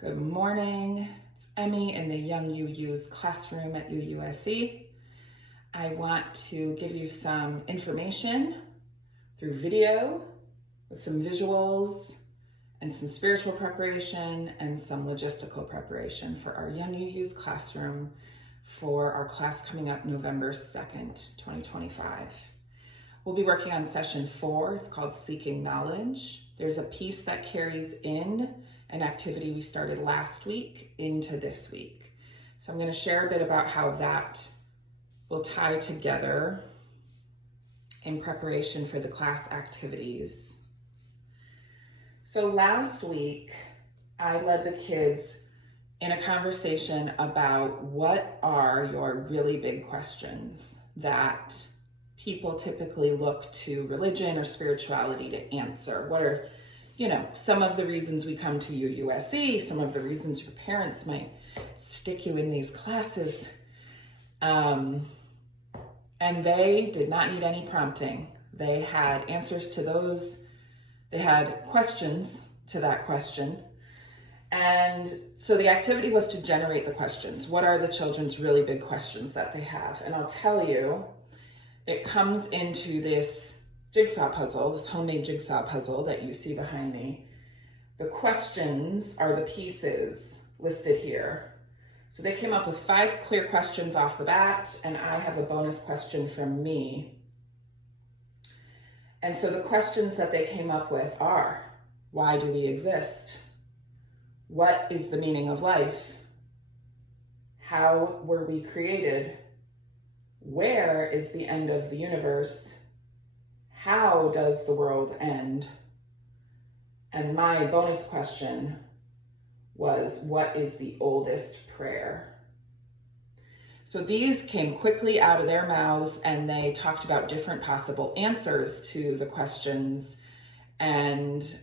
Good morning, it's Emmy in the Young UU's classroom at UUSC. I want to give you some information through video with some visuals and some spiritual preparation and some logistical preparation for our Young UU's classroom for our class coming up November 2nd, 2025. We'll be working on session 4. It's called Seeking Knowledge. There's a piece that carries in an activity we started last week into this week. So I'm going to share a bit about how that will tie together in preparation for the class activities. So last week, I led the kids in a conversation about what are your really big questions that people typically look to religion or spirituality to answer. What are some of the reasons we come to UUSC, some of the reasons your parents might stick you in these classes. And they did not need any prompting. They had answers to those. They had questions to that question. And so the activity was to generate the questions. What are the children's really big questions that they have? And I'll tell you, it comes into this jigsaw puzzle, this homemade jigsaw puzzle that you see behind me. The questions are the pieces listed here. So they came up with 5 clear questions off the bat, and I have a bonus question from me. And so the questions that they came up with are, why do we exist? What is the meaning of life? How were we created? Where is the end of the universe? How does the world end? And my bonus question was, what is the oldest prayer? So these came quickly out of their mouths, and they talked about different possible answers to the questions. And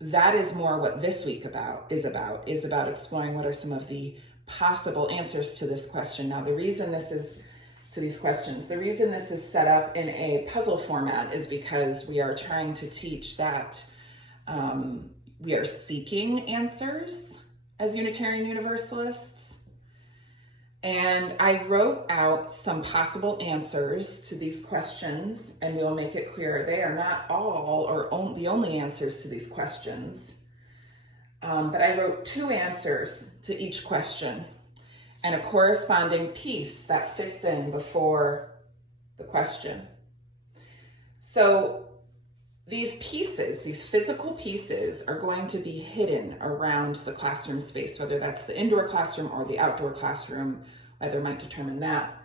that is more what this week is about exploring what are some of the possible answers to this question. Now, the reason this is set up in a puzzle format is because we are trying to teach that we are seeking answers as Unitarian Universalists. And I wrote out some possible answers to these questions, and we'll make it clear they are not all or the only answers to these questions. But I wrote 2 answers to each question and a corresponding piece that fits in before the question. So these pieces, these physical pieces, are going to be hidden around the classroom space, whether that's the indoor classroom or the outdoor classroom. Weather might determine that.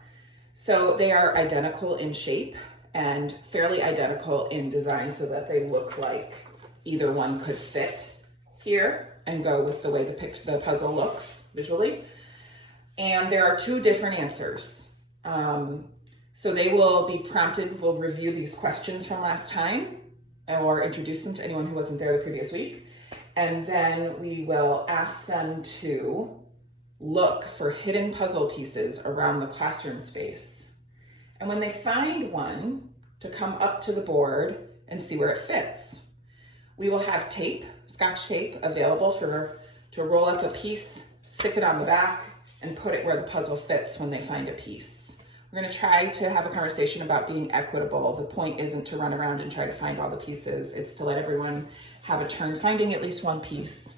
So they are identical in shape and fairly identical in design so that they look like either one could fit here and go with the way the puzzle looks visually. And there are 2 different answers. So they will be prompted, we'll review these questions from last time or introduce them to anyone who wasn't there the previous week. And then we will ask them to look for hidden puzzle pieces around the classroom space. And when they find one, to come up to the board and see where it fits. We will have tape, Scotch tape, available to roll up a piece, stick it on the back, and put it where the puzzle fits when they find a piece. We're going to try to have a conversation about being equitable. The point isn't to run around and try to find all the pieces. It's to let everyone have a turn finding at least one piece.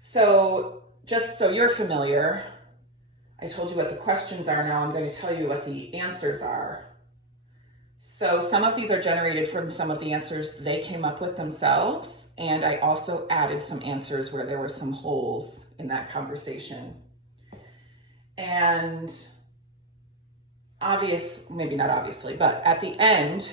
So just so you're familiar, I told you what the questions are. Now I'm going to tell you what the answers are. So some of these are generated from some of the answers they came up with themselves, and I also added some answers where there were some holes in that conversation. And maybe not obviously, but at the end,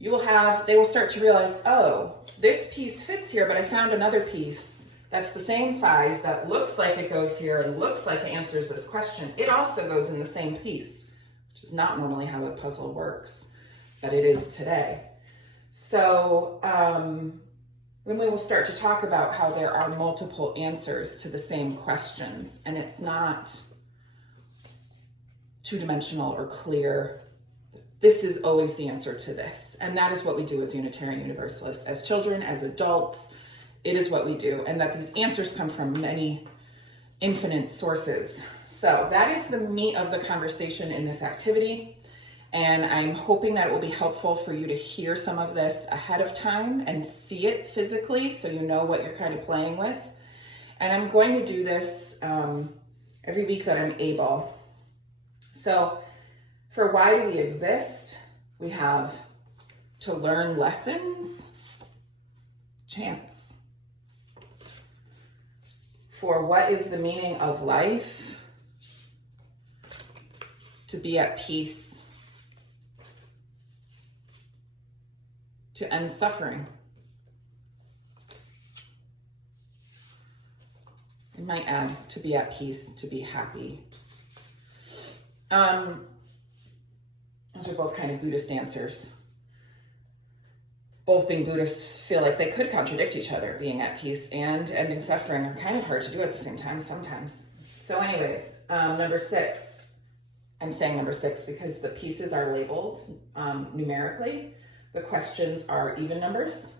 they will start to realize, oh, this piece fits here, but I found another piece that's the same size, that looks like it goes here and looks like it answers this question. It also goes in the same piece, which is not normally how a puzzle works, but it is today. So then we will start to talk about how there are multiple answers to the same questions, and it's not two-dimensional or clear. This is always the answer to this. And that is what we do as Unitarian Universalists, as children, as adults, It is what we do, and that these answers come from many infinite sources. So that is the meat of the conversation in this activity. And I'm hoping that it will be helpful for you to hear some of this ahead of time and see it physically so you know what you're kind of playing with. And I'm going to do this every week that I'm able. So for why do we exist, we have to learn lessons, chance. For what is the meaning of life, to be at peace, to end suffering. I might add to be at peace, to be happy. Those are both kind of Buddhist answers. Both being Buddhists feel like they could contradict each other. Being at peace and ending suffering are kind of hard to do at the same time sometimes. So anyways, number 6. I'm saying number 6 because the pieces are labeled numerically. The questions are even numbers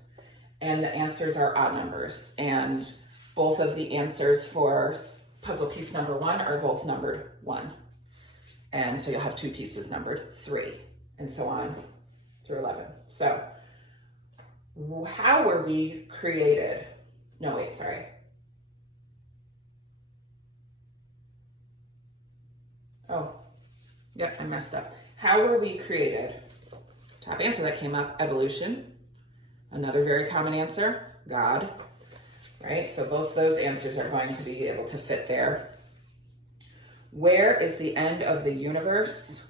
and the answers are odd numbers. And both of the answers for puzzle piece number 1 are both numbered 1. And so you'll have 2 pieces numbered 3 and so on through 11. So how were we created? No, wait, sorry. Oh, yeah, I messed up. How were we created? Top answer that came up, evolution. Another very common answer, God, right? So both those answers are going to be able to fit there. Where is the end of the universe?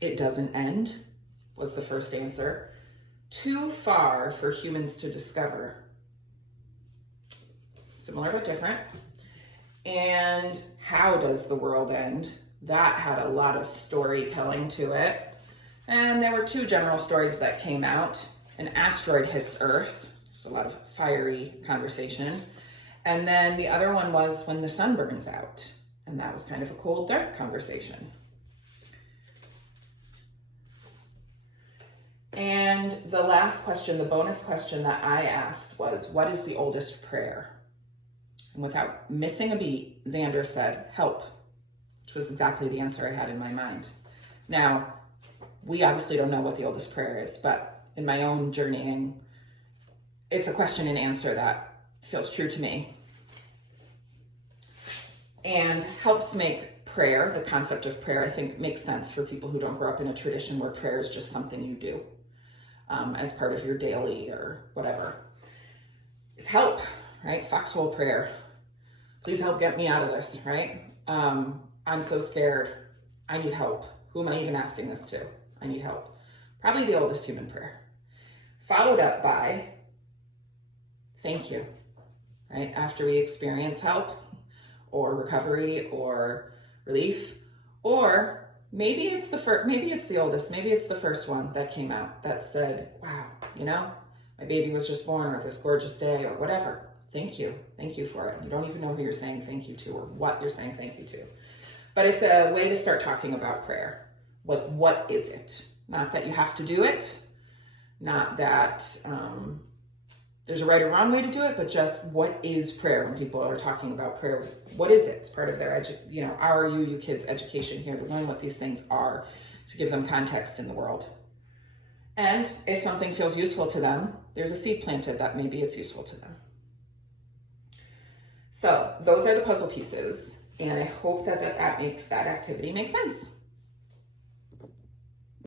It doesn't end, was the first answer. Too far for humans to discover. Similar but different. And how does the world end? That had a lot of storytelling to it. And there were 2 general stories that came out. An asteroid hits Earth. There's a lot of fiery conversation. And then the other one was when the sun burns out. And that was kind of a cold, dark conversation. And the last question, the bonus question that I asked was, what is the oldest prayer? And without missing a beat, Xander said, help, which was exactly the answer I had in my mind. Now, we obviously don't know what the oldest prayer is, but in my own journeying, it's a question and answer that feels true to me and helps make prayer, the concept of prayer, I think makes sense for people who don't grow up in a tradition where prayer is just something you do as part of your daily or whatever. It's help, right? Foxhole prayer. Please help get me out of this, right? I'm so scared. I need help. Who am I even asking this to? I need help. Probably the oldest human prayer. Followed up by thank you, right? After we experience help or recovery or relief, or maybe it's the oldest, maybe it's the first one that came out that said, wow, you know, my baby was just born, or this gorgeous day, or whatever. Thank you for it. You don't even know who you're saying thank you to or what you're saying thank you to. But it's a way to start talking about prayer. What is it? Not that you have to do it, not that there's a right or wrong way to do it, but just what is prayer when people are talking about prayer? What is it? It's part of their our UU kids' education here to learn what these things are, to give them context in the world. And if something feels useful to them, there's a seed planted that maybe it's useful to them. So those are the puzzle pieces, and I hope that makes that activity make sense.